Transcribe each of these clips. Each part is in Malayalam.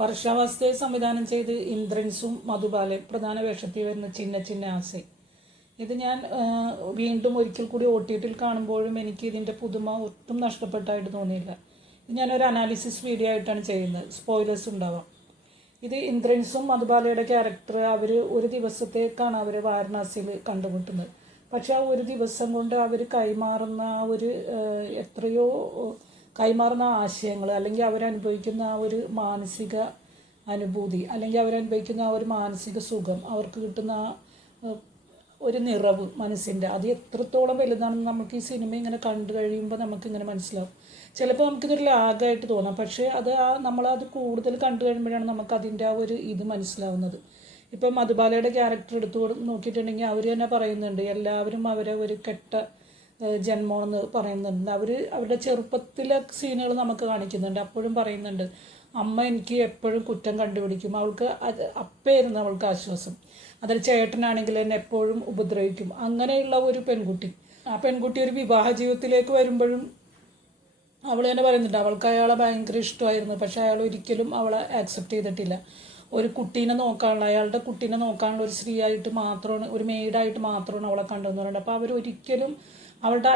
വർഷാവസ്ഥയെ സംവിധാനം ചെയ്ത് ഇന്ദ്രൻസും മധുബാലയും പ്രധാന വേഷത്തിൽ വരുന്ന ചിന്ന ചിന്ന ആസൈ. ഇത് ഞാൻ വീണ്ടും ഒരിക്കൽ കൂടി OTT കാണുമ്പോഴും എനിക്ക് ഇതിൻ്റെ പുതുമ ഒട്ടും നഷ്ടപ്പെട്ടായിട്ട് തോന്നിയില്ല. ഇത് ഞാനൊരു അനാലിസിസ് വീഡിയോ ആയിട്ടാണ് ചെയ്യുന്നത്, സ്പോയിലേഴ്സ് ഉണ്ടാവാം. ഇത് ഇന്ദ്രൻസും മധുബാലയുടെ ക്യാരക്ടർ അവർ ഒരു ദിവസത്തേക്കാണ് അവർ വാരണാസിയിൽ കണ്ടുമുട്ടുന്നത്. പക്ഷെ ആ ഒരു ദിവസം കൊണ്ട് അവർ കൈമാറുന്ന ആ ഒരു എത്രയോ കൈമാറുന്ന ആശയങ്ങൾ, അല്ലെങ്കിൽ അവരനുഭവിക്കുന്ന ആ ഒരു മാനസിക അനുഭൂതി, അല്ലെങ്കിൽ അവരനുഭവിക്കുന്ന ആ ഒരു മാനസിക സുഖം, അവർക്ക് കിട്ടുന്ന ഒരു നിറവ് മനസ്സിൻ്റെ, അത് എത്രത്തോളം വലുതാണെന്ന് നമുക്ക് ഈ സിനിമ ഇങ്ങനെ കണ്ടു കഴിയുമ്പോൾ നമുക്കിങ്ങനെ മനസ്സിലാവും. ചിലപ്പോൾ നമുക്കിതൊരു ലാഗായിട്ട് തോന്നാം, പക്ഷേ അത് നമ്മളത് കൂടുതൽ കണ്ടു കഴിയുമ്പോഴാണ് നമുക്ക് അതിൻ്റെ ആ ഒരു ഇത് മനസ്സിലാവുന്നത്. ഇപ്പം മധുബാലയുടെ ക്യാരക്ടർ എടുത്തു നോക്കിയിട്ടുണ്ടെങ്കിൽ അവർ തന്നെ പറയുന്നുണ്ട്, എല്ലാവരും അവരെ ഒരു കെട്ട ജന്മമെന്ന് പറയുന്നുണ്ട്. അവരുടെ ചെറുപ്പത്തിലെ സീനുകൾ നമുക്ക് കാണിക്കുന്നുണ്ട്. അപ്പോഴും പറയുന്നുണ്ട്, അമ്മ എനിക്ക് എപ്പോഴും കുറ്റം കണ്ടുപിടിക്കും, അവൾക്ക് അപ്പയായിരുന്നു അവൾക്ക് ആശ്വാസം, അതിൽ ചേട്ടനാണെങ്കിൽ എന്നെ എപ്പോഴും ഉപദ്രവിക്കും. അങ്ങനെയുള്ള ഒരു പെൺകുട്ടി, ആ പെൺകുട്ടി ഒരു വിവാഹ ജീവിതത്തിലേക്ക് വരുമ്പോഴും അവൾ തന്നെ പറയുന്നുണ്ട്, അവൾക്ക് അയാളെ ഭയങ്കര ഇഷ്ടമായിരുന്നു, പക്ഷെ അയാൾ ഒരിക്കലും അവളെ ആക്സെപ്റ്റ് ചെയ്തിട്ടില്ല. ഒരു കുട്ടീനെ നോക്കാനുള്ള, അയാളുടെ കുട്ടീനെ നോക്കാനുള്ള ഒരു സ്ത്രീയായിട്ട് മാത്രമാണ്, ഒരു മെയ്ഡായിട്ട് മാത്രമാണ് അവളെ കണ്ടെന്ന് പറയുന്നത്. അപ്പോൾ അവരൊരിക്കലും അവളുടെ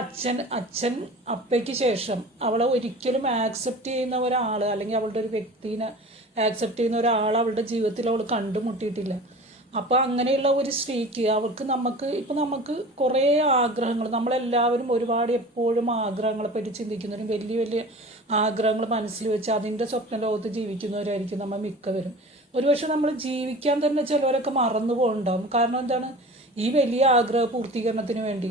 അച്ഛൻ അപ്പയ്ക്ക് ശേഷം അവളെ ഒരിക്കലും ആക്സെപ്റ്റ് ചെയ്യുന്ന ഒരാൾ, അല്ലെങ്കിൽ അവളുടെ ഒരു വ്യക്തിനെ ആക്സെപ്റ്റ് ചെയ്യുന്ന ഒരാൾ അവളുടെ ജീവിതത്തിൽ അവൾ കണ്ടുമുട്ടിയിട്ടില്ല. അപ്പോൾ അങ്ങനെയുള്ള ഒരു സ്ത്രീക്ക് നമുക്ക് കുറേ ആഗ്രഹങ്ങൾ, നമ്മളെല്ലാവരും ഒരുപാട് എപ്പോഴും ആഗ്രഹങ്ങളെ പറ്റി ചിന്തിക്കുന്നവരും വലിയ വലിയ ആഗ്രഹങ്ങൾ മനസ്സിൽ വെച്ച് അതിൻ്റെ സ്വപ്ന ലോകത്ത് ജീവിക്കുന്നവരായിരിക്കും നമ്മൾ മിക്കവരും. ഒരുപക്ഷെ നമ്മൾ ജീവിക്കാൻ തന്നെ ചിലവരൊക്കെ മറന്നു പോകുന്നുണ്ടാവും. കാരണം എന്താണ്, ഈ വലിയ ആഗ്രഹ പൂർത്തീകരണത്തിന് വേണ്ടി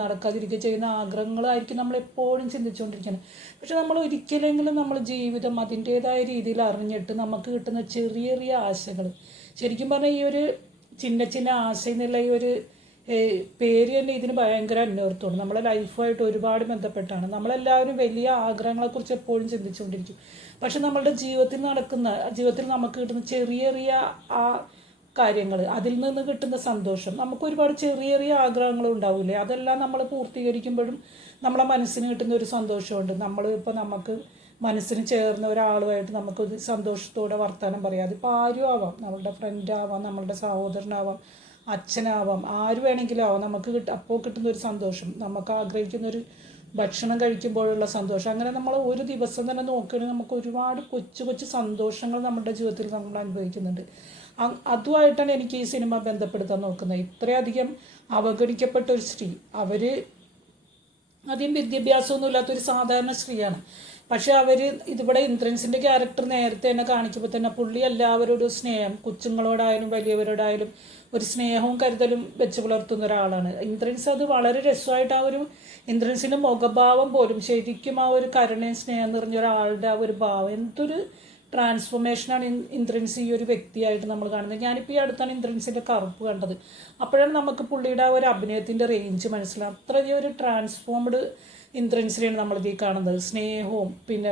നടക്കാതിരിക്കുക ചെയ്യുന്ന ആഗ്രഹങ്ങളായിരിക്കും നമ്മൾ എപ്പോഴും ചിന്തിച്ചുകൊണ്ടിരിക്കുന്നത്. പക്ഷെ നമ്മൾ ഒരിക്കലെങ്കിലും നമ്മൾ ജീവിതം അതിൻ്റേതായ രീതിയിൽ അറിഞ്ഞിട്ട് നമുക്ക് കിട്ടുന്ന ചെറിയ ചെറിയ ആശകൾ, ശരിക്കും പറഞ്ഞാൽ ഈ ഒരു ചിന്ന ചിന്ന ആശ എന്നുള്ള ഈ ഒരു പേര് തന്നെ ഇതിന് ഭയങ്കര അന്വർത്ഥമാണ്. നമ്മളെ ലൈഫുമായിട്ട് ഒരുപാട് ബന്ധപ്പെട്ടാണ്. നമ്മളെല്ലാവരും വലിയ ആഗ്രഹങ്ങളെക്കുറിച്ച് എപ്പോഴും ചിന്തിച്ചുകൊണ്ടിരിക്കും. പക്ഷെ നമ്മളുടെ ജീവിതത്തിൽ നമുക്ക് കിട്ടുന്ന ചെറിയ ചെറിയ ആ കാര്യങ്ങൾ, അതിൽ നിന്ന് കിട്ടുന്ന സന്തോഷം, നമുക്ക് ഒരുപാട് ചെറിയ ചെറിയ ആഗ്രഹങ്ങൾ ഉണ്ടാവില്ലേ, അതെല്ലാം നമ്മൾ പൂർത്തീകരിക്കുമ്പോഴും നമ്മളെ മനസ്സിന് കിട്ടുന്ന ഒരു സന്തോഷമുണ്ട്. നമുക്ക് മനസ്സിന് ചേർന്ന ഒരാളുമായിട്ട് നമുക്ക് സന്തോഷത്തോടെ വർത്തമാനം പറയാം. അതിപ്പോൾ ആരും ആവാം, നമ്മളുടെ ഫ്രണ്ടാവാം, നമ്മളുടെ സഹോദരനാവാം, അച്ഛനാവാം, ആര് വേണമെങ്കിലും ആവാം. നമുക്ക് അപ്പോൾ കിട്ടുന്ന ഒരു സന്തോഷം, നമുക്ക് ആഗ്രഹിക്കുന്നൊരു ഭക്ഷണം കഴിക്കുമ്പോഴുള്ള സന്തോഷം, അങ്ങനെ നമ്മൾ ഒരു ദിവസം തന്നെ നോക്കുകയാണെങ്കിൽ നമുക്ക് ഒരുപാട് കൊച്ചു കൊച്ചു സന്തോഷങ്ങൾ നമ്മുടെ ജീവിതത്തിൽ നമ്മൾ അനുഭവിക്കുന്നുണ്ട്. അതുമായിട്ടാണ് എനിക്ക് ഈ സിനിമ ബന്ധപ്പെടുത്താൻ നോക്കുന്നത്. ഇത്രയധികം അവഗണിക്കപ്പെട്ട ഒരു സ്ത്രീ, അവർ അധികം വിദ്യാഭ്യാസമൊന്നും ഇല്ലാത്തൊരു സാധാരണ സ്ത്രീയാണ്. പക്ഷെ ഇതിവിടെ ഇന്ദ്രൻസിൻ്റെ ക്യാരക്ടർ നേരത്തെ തന്നെ കാണിക്കുമ്പോൾ തന്നെ പുള്ളി എല്ലാവരോടും സ്നേഹം, കൊച്ചുങ്ങളോടായാലും വലിയവരോടായാലും ഒരു സ്നേഹവും കരുതലും വെച്ച് പുലർത്തുന്ന ഒരാളാണ് ഇന്ദ്രൻസ്. അത് വളരെ രസമായിട്ട് ആ ഒരു ഇന്ദ്രൻസിൻ്റെ മുഖഭാവം പോലും ശരിക്കും ആ ഒരു കരുണയും സ്നേഹം നിറഞ്ഞ ഒരാളുടെ ആ ഒരു ഭാവം, എന്തൊരു ട്രാൻസ്ഫോർമേഷനാണ് ഇന്ദ്രൻസ് ഈ ഒരു വ്യക്തിയായിട്ട് നമ്മൾ കാണുന്നത്. ഞാനിപ്പോൾ ഈ അടുത്താണ് ഇന്ദ്രൻസിൻ്റെ കറുപ്പ് കണ്ടത്. അപ്പോഴാണ് നമുക്ക് പുള്ളിയുടെ ആ ഒരു അഭിനയത്തിൻ്റെ റേഞ്ച് മനസ്സിലാവും. അത്രയധികം ഒരു ട്രാൻസ്ഫോംഡ് ഇന്ദ്രൻസിനെയാണ് നമ്മളിത് കാണുന്നത്. സ്നേഹവും പിന്നെ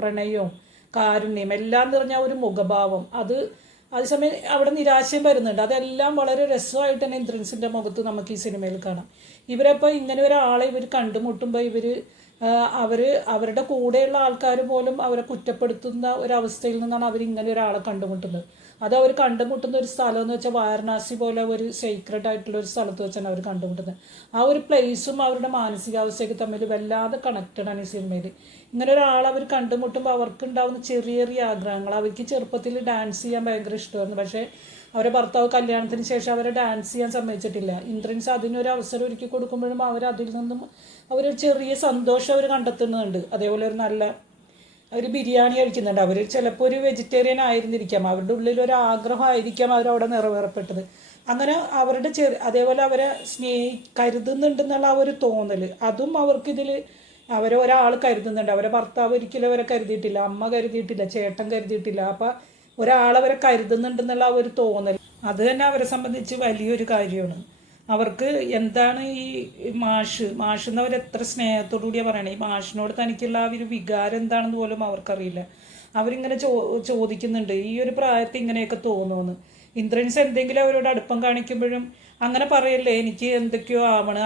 പ്രണയവും കാരുണ്യം എല്ലാം നിറഞ്ഞ ഒരു മുഖഭാവം, അതേസമയം അവിടെ നിരാശയും വരുന്നുണ്ട്. അതെല്ലാം വളരെ രസമായിട്ട് തന്നെ ഇന്ദ്രൻസിൻ്റെ മുഖത്ത് നമുക്ക് ഈ സിനിമയിൽ കാണാം. ഇവരപ്പോൾ ഇങ്ങനെ ഒരാളെ ഇവർ കണ്ടുമുട്ടുമ്പോൾ അവരുടെ കൂടെയുള്ള ആൾക്കാർ പോലും അവരെ കുറ്റപ്പെടുത്തുന്ന ഒരവസ്ഥയിൽ നിന്നാണ് അവരിങ്ങനെ ഒരാളെ കണ്ടുമുട്ടുന്നത്. അത് അവർ കണ്ടുമുട്ടുന്ന ഒരു സ്ഥലം എന്ന് വെച്ചാൽ വാരണാസി പോലെ ഒരു സീക്രട്ട് ആയിട്ടുള്ള ഒരു സ്ഥലത്ത് വെച്ചാണ് അവർ കണ്ടുമുട്ടുന്നത്. ആ ഒരു പ്ലേസും അവരുടെ മാനസികാവസ്ഥയൊക്കെ തമ്മിൽ വല്ലാതെ കണക്റ്റഡാണ് ഈ സിനിമയിൽ. ഇങ്ങനെ ഒരാളെ അവർ കണ്ടുമുട്ടുമ്പോൾ അവർക്കുണ്ടാകുന്ന ചെറിയ ചെറിയ ആഗ്രഹങ്ങൾ, അവർക്ക് ചെറുപ്പത്തിൽ ഡാൻസ് ചെയ്യാൻ ഭയങ്കര ഇഷ്ടമായിരുന്നു. പക്ഷേ അവരുടെ ഭർത്താവ് കല്യാണത്തിന് ശേഷം അവരെ ഡാൻസ് ചെയ്യാൻ സമ്മതിച്ചിട്ടില്ല. ഇന്ദ്രൻസ് അതിനൊരു അവസരം ഒരുക്കി കൊടുക്കുമ്പോഴും അതിൽ നിന്നും അവരൊരു ചെറിയ സന്തോഷം അവർ കണ്ടെത്തുന്നുണ്ട്. അതേപോലെ അവർ ബിരിയാണി കഴിക്കുന്നുണ്ട്. അവർ ചിലപ്പോൾ ഒരു വെജിറ്റേറിയൻ ആയിരുന്നിരിക്കാം, അവരുടെ ഉള്ളിലൊരു ആഗ്രഹമായിരിക്കാം അവരവിടെ നിറവേറപ്പെട്ടത്. അങ്ങനെ അതേപോലെ അവരെ കരുതുന്നുണ്ടെന്നുള്ള ആ ഒരു തോന്നൽ, അതും അവർക്കിതിൽ ഒരാൾ കരുതുന്നുണ്ട്. അവരെ ഭർത്താവ് ഒരിക്കലും അവരെ കരുതിയിട്ടില്ല, അമ്മ കരുതിയിട്ടില്ല, ചേട്ടൻ കരുതിയിട്ടില്ല. അപ്പം ഒരാളവരെ കരുതുന്നുണ്ടെന്നുള്ള ആ ഒരു തോന്നൽ, അത് തന്നെ അവരെ സംബന്ധിച്ച് വലിയൊരു കാര്യമാണ്. അവർക്ക് എന്താണ് ഈ മാഷ് എന്നവർ എത്ര സ്നേഹത്തോടു കൂടിയാണ് പറയണേ, ഈ മാഷിനോട് തനിക്കുള്ള ആ ഒരു വികാരം എന്താണെന്ന് പോലും അവർക്കറിയില്ല. അവരിങ്ങനെ ചോദിക്കുന്നുണ്ട്, ഈ ഒരു പ്രായത്തിൽ ഇങ്ങനെയൊക്കെ തോന്നുമെന്ന്. ഇന്ദ്രൻസ് എന്തെങ്കിലും അവരോട് അടുപ്പം കാണിക്കുമ്പോഴും അങ്ങനെ പറയല്ലേ, എനിക്ക് എന്തൊക്കെയോ ആവണം,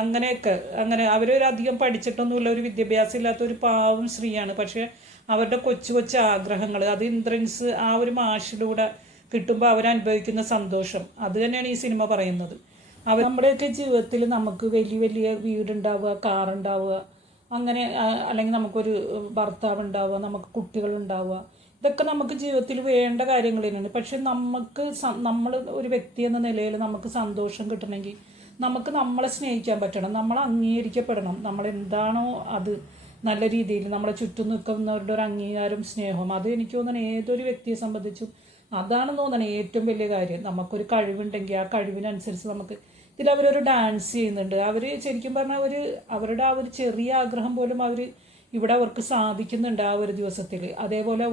അങ്ങനെ അവരൊരധികം പഠിച്ചിട്ടൊന്നുമില്ല, ഒരു വിദ്യാഭ്യാസം ഇല്ലാത്ത ഒരു പാവം സ്ത്രീയാണ്. പക്ഷേ അവരുടെ കൊച്ചു കൊച്ചു ആഗ്രഹങ്ങൾ, അത് ഇന്ദ്രൻസ് ആ ഒരു മാഷിലൂടെ കിട്ടുമ്പോൾ അവരനുഭവിക്കുന്ന സന്തോഷം, അത് തന്നെയാണ് ഈ സിനിമ പറയുന്നത്. നമ്മുടെയൊക്കെ ജീവിതത്തിൽ നമുക്ക് വലിയ വലിയ വീടുണ്ടാവുക, കാറുണ്ടാവുക, അങ്ങനെ അല്ലെങ്കിൽ നമുക്കൊരു ഭർത്താവ് ഉണ്ടാവുക, നമുക്ക് കുട്ടികളുണ്ടാവുക, ഇതൊക്കെ നമുക്ക് ജീവിതത്തിൽ വേണ്ട കാര്യങ്ങൾ തന്നെയാണ്. പക്ഷെ നമ്മൾ ഒരു വ്യക്തി എന്ന നിലയിൽ നമുക്ക് സന്തോഷം കിട്ടണമെങ്കിൽ നമുക്ക് നമ്മളെ സ്നേഹിക്കാൻ പറ്റണം, നമ്മൾ അംഗീകരിക്കപ്പെടണം. നമ്മളെന്താണോ അത് നല്ല രീതിയിൽ നമ്മളെ ചുറ്റും നിൽക്കുന്നവരുടെ ഒരു അംഗീകാരം, സ്നേഹം, അത് എനിക്ക് തോന്നുന്നത് ഏതൊരു വ്യക്തിയെ സംബന്ധിച്ചും അതാണെന്ന് തോന്നണം ഏറ്റവും വലിയ കാര്യം. നമുക്കൊരു കഴിവുണ്ടെങ്കിൽ ആ കഴിവിനനുസരിച്ച് നമുക്ക് അവരൊരു ഡാൻസ് ചെയ്യുന്നുണ്ട്. അവർ ശരിക്കും പറഞ്ഞാൽ അവരുടെ ആ ഒരു ചെറിയ ആഗ്രഹം പോലും ഇവിടെ അവർക്ക് സാധിക്കുന്നുണ്ട് ആ ഒരു ദിവസത്തിൽ. അതേപോലെ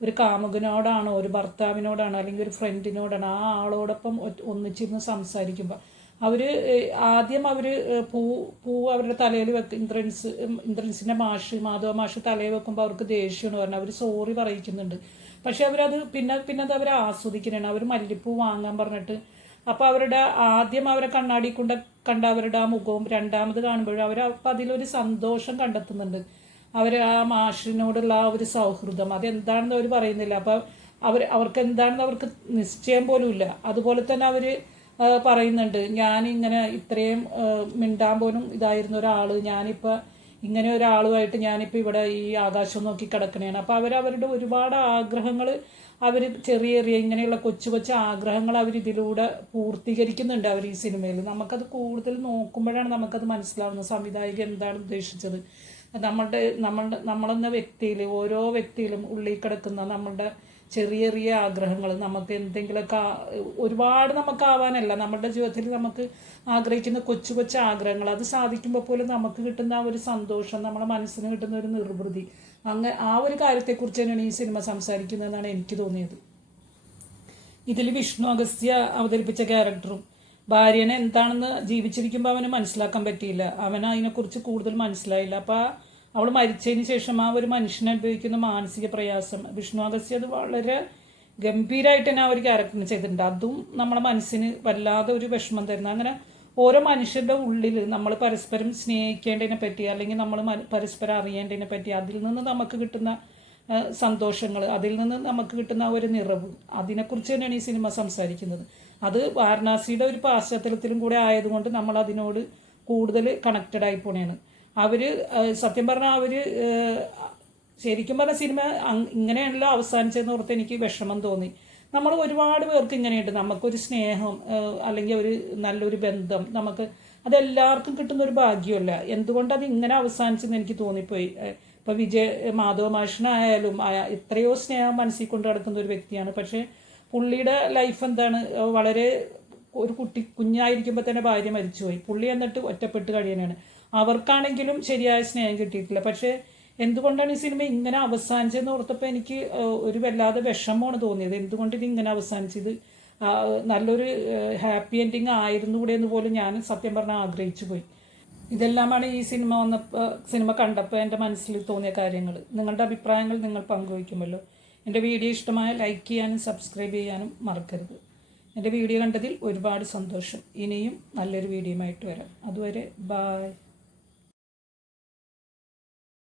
ഒരു കാമുകനോടാണോ, ഒരു ഭർത്താവിനോടാണോ, അല്ലെങ്കിൽ ഒരു ഫ്രണ്ടിനോടാണ്, ആ ആളോടൊപ്പം ഒന്നിച്ചിരുന്ന് സംസാരിക്കുമ്പോൾ ആദ്യം പൂ അവരുടെ തലയിൽ ഇന്ദ്രൻസിൻ്റെ മാധവ മാഷ് തലയിൽ വെക്കുമ്പോൾ അവർക്ക് ദേഷ്യമാണ് പറഞ്ഞാൽ അവർ സോറി പറയിക്കുന്നുണ്ട്. പക്ഷെ അവരത് പിന്നെ അത് അവർ ആസ്വദിക്കുന്നതാണ്. അവർ മല്ലിപ്പൂ വാങ്ങാൻ പറഞ്ഞിട്ട് അപ്പോൾ ആദ്യം അവരെ കണ്ണാടി കണ്ട അവരുടെ ആ മുഖവും രണ്ടാമത് കാണുമ്പോഴും അപ്പം അതിലൊരു സന്തോഷം കണ്ടെത്തുന്നുണ്ട്. ആ മാഷിനോടുള്ള ആ ഒരു സൗഹൃദം അതെന്താണെന്ന് അവർ പറയുന്നില്ല. അപ്പം അവർക്ക് എന്താണെന്ന് അവർക്ക് നിശ്ചയം പോലും ഇല്ല. അതുപോലെ തന്നെ അവർ പറയുന്നുണ്ട്, ഞാനിങ്ങനെ ഇത്രയും മിണ്ടാൻ പോലും ഇതായിരുന്ന ഒരാൾ, ഞാനിപ്പോൾ ഇങ്ങനെ ഒരാളുമായിട്ട് ഞാനിപ്പോൾ ഇവിടെ ഈ ആകാശം നോക്കി കിടക്കണേണ്. അപ്പോൾ അവരുടെ ഒരുപാട് ആഗ്രഹങ്ങൾ ചെറിയ ഇങ്ങനെയുള്ള കൊച്ചു കൊച്ചു ആഗ്രഹങ്ങൾ ഇതിലൂടെ പൂർത്തീകരിക്കുന്നുണ്ട് ഈ സിനിമയിൽ. നമുക്കത് കൂടുതൽ നോക്കുമ്പോഴാണ് നമുക്കത് മനസ്സിലാവുന്നത് സംവിധായകൻ എന്താണ് ഉദ്ദേശിച്ചത്. നമ്മളെന്ന വ്യക്തിയിൽ, ഓരോ വ്യക്തിയിലും ഉള്ളിൽ കിടക്കുന്ന നമ്മളുടെ ചെറിയ ആഗ്രഹങ്ങൾ, നമുക്ക് എന്തെങ്കിലുമൊക്കെ ഒരുപാട് നമുക്കാവാനല്ല, നമ്മുടെ ജീവിതത്തിൽ നമുക്ക് ആഗ്രഹിക്കുന്ന കൊച്ചു കൊച്ചു ആഗ്രഹങ്ങൾ, അത് സാധിക്കുമ്പോൾ പോലും നമുക്ക് കിട്ടുന്ന ആ ഒരു സന്തോഷം, നമ്മുടെ മനസ്സിന് കിട്ടുന്ന ഒരു നിർവൃതി, ആ ഒരു കാര്യത്തെക്കുറിച്ച് തന്നെയാണ് ഈ സിനിമ സംസാരിക്കുന്നതെന്നാണ് എനിക്ക് തോന്നിയത്. ഇതിൽ വിഷ്ണു അഗസ്ത്യ അവതരിപ്പിച്ച ക്യാരക്ടറും ഭാര്യനെ എന്താണെന്ന് ജീവിച്ചിരിക്കുമ്പോൾ അവന് മനസ്സിലാക്കാൻ പറ്റിയില്ല, അതിനെക്കുറിച്ച് കൂടുതൽ മനസ്സിലായില്ല. അപ്പോൾ അവൾ മരിച്ചതിന് ശേഷം ആ ഒരു മനുഷ്യനെ അനുഭവിക്കുന്ന മാനസിക പ്രയാസം വിഷ്ണു അഗസ്ത്യ അത് വളരെ ഗംഭീരമായിട്ട് തന്നെ ആ ഒരു ക്യാരക്ടറിന് ചെയ്തിട്ടുണ്ട്. അതും നമ്മുടെ മനസ്സിന് വല്ലാതെ ഒരു വിഷമം തരുന്ന, അങ്ങനെ ഓരോ മനുഷ്യരുടെ ഉള്ളിൽ നമ്മൾ പരസ്പരം സ്നേഹിക്കേണ്ടതിനെ പറ്റി, അല്ലെങ്കിൽ നമ്മൾ പരസ്പരം അറിയേണ്ടതിനെ പറ്റി, അതിൽ നിന്ന് നമുക്ക് കിട്ടുന്ന സന്തോഷങ്ങൾ, അതിൽ നിന്ന് നമുക്ക് കിട്ടുന്ന ഒരു നിറവ്, അതിനെക്കുറിച്ച് തന്നെയാണ് ഈ സിനിമ സംസാരിക്കുന്നത്. അത് വാരണാസിയുടെ ഒരു പാശ്ചാത്തലത്തിലും കൂടെ ആയതുകൊണ്ട് നമ്മൾ അതിനോട് കൂടുതൽ കണക്റ്റഡ് ആയി പോണെയാണ്. സത്യം പറഞ്ഞാൽ ശരിക്കും പറഞ്ഞ സിനിമ ഇങ്ങനെയാണല്ലോ അവസാനിച്ചതെന്ന് ഓർത്ത് എനിക്ക് വിഷമം തോന്നി. നമ്മൾ ഒരുപാട് പേർക്ക് ഇങ്ങനെയുണ്ട്, നമുക്കൊരു സ്നേഹം അല്ലെങ്കിൽ ഒരു നല്ലൊരു ബന്ധം, അതെല്ലാവർക്കും കിട്ടുന്ന ഒരു ഭാഗ്യമല്ല. എന്തുകൊണ്ട് അത് ഇങ്ങനെ അവസാനിച്ചെന്ന് എനിക്ക് തോന്നിപ്പോയി. ഇപ്പോൾ മാധവ മാഷിനായാലും എത്രയോ സ്നേഹം മനസ്സിൽ കൊണ്ട് നടക്കുന്ന ഒരു വ്യക്തിയാണ്. പക്ഷേ പുള്ളിയുടെ ലൈഫ് എന്താണ്, വളരെ ഒരു കുഞ്ഞായിരിക്കുമ്പോൾ തന്നെ ഭാര്യ മരിച്ചുപോയി, പുള്ളി എന്നിട്ട് ഒറ്റപ്പെട്ട് കഴിയാനാണ്. അവർക്കാണെങ്കിലും ശരിയായ സ്നേഹം കിട്ടിയിട്ടില്ല. പക്ഷേ എന്തുകൊണ്ടാണ് ഈ സിനിമ ഇങ്ങനെ അവസാനിച്ചതെന്ന് ഓർത്തപ്പോൾ എനിക്ക് ഒരു വല്ലാതെ വിഷമമാണ് തോന്നിയത്. എന്തുകൊണ്ട് ഇത് ഇങ്ങനെ അവസാനിച്ചത്, നല്ലൊരു ഹാപ്പി എൻഡിങ് ആയിരുന്നുകൂടെ എന്ന് പോലും ഞാൻ സത്യം പറഞ്ഞാൽ ആഗ്രഹിച്ചു പോയി. ഇതെല്ലാമാണ് ഈ സിനിമ കണ്ടപ്പോൾ എൻ്റെ മനസ്സിൽ തോന്നിയ കാര്യങ്ങൾ. നിങ്ങളുടെ അഭിപ്രായങ്ങൾ നിങ്ങൾ പങ്കുവയ്ക്കുമല്ലോ. എൻ്റെ വീഡിയോ ഇഷ്ടമായ ലൈക്ക് ചെയ്യാനും സബ്സ്ക്രൈബ് ചെയ്യാനും മറക്കരുത്. എൻ്റെ വീഡിയോ കണ്ടതിൽ ഒരുപാട് സന്തോഷം. ഇനിയും നല്ലൊരു വീഡിയോയുമായിട്ട് വരാം. അതുവരെ ബായ്.